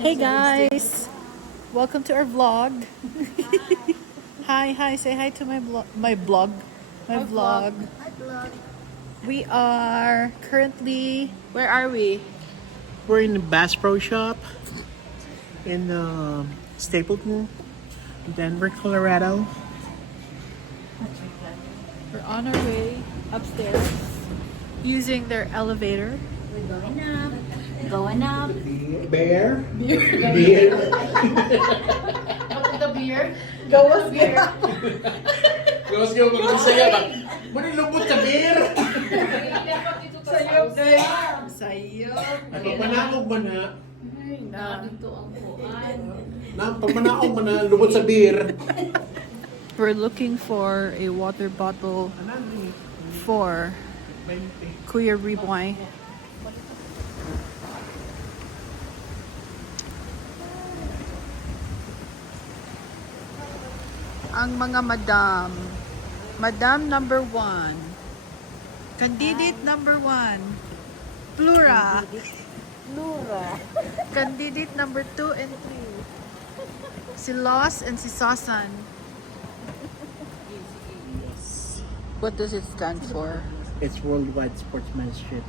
Hey guys, welcome to our vlog. Hi, say hi to my vlog. We are currently, where are we? We're in the Bass Pro Shop in Stapleton, Denver, Colorado. We're on our way upstairs using their elevator. We're going up. Going up. Beer. The beer. Gawas Beer. Gawas ka mag-usaya ba? Muna lubot sa beer! Sayop guys. Sayop. Ay, pagmanaog ba na? Dito ang kuan. Pagmanaog ba na lubot sa beer? We're looking for a water bottle for Kuya Riboy. Ang mga madam. Madam number 1. Candidate number 1. Plura. Candidate number 2 and 3. Si Los and si Sasan. What does it stand for? It's Worldwide Sportsmanship.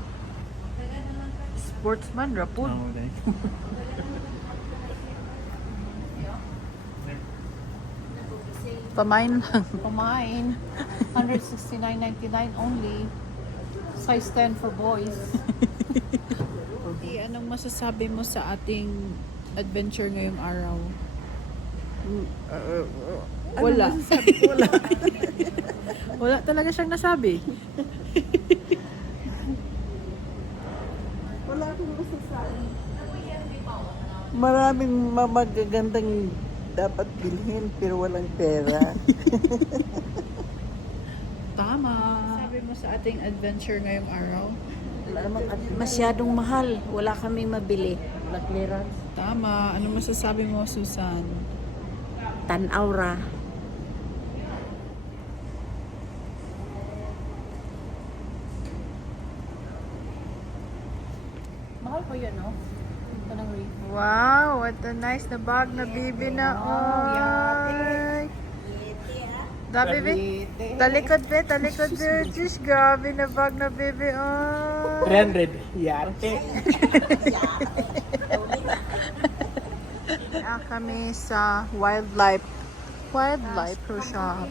Sportsman, rapod. Pamain lang. Kumain. 169.99 only. Size 10 for boys. Anong masasabi mo sa ating adventure ngayong araw? Wala. Wala. Wala talaga siyang nasabi. Wala akong masasabi. Maraming magagandang dapat bilhin pero walang pera. Tama. Sabi mo sa ating adventure ngayong araw? Masyadong mahal. Wala kami mabili. Wala clearance. Tama. Ano masasabi mo, Susan? Tan-aura. Mahal po yun, no? Ito ng ring. Wow, what a nice na bag na bibi na. Oy. Da bibi. Talikod be. Diyos, grabe na bag na bibi. Oh. 300. Yate. Kami sa wildlife pro shop.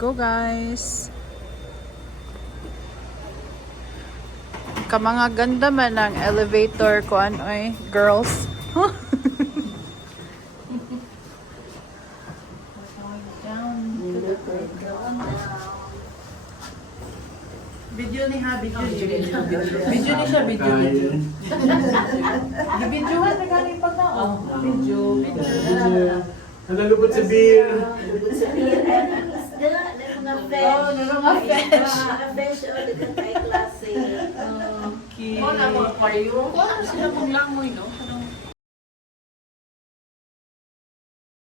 Go guys. Kamanga ganda man ang elevator ko anoy, girls. Video ni ha, video ni siya, video. Gibidyohan na galing pagkao. Video. Nalulubot sa beer. Okay. Ano sila pang langoy, no?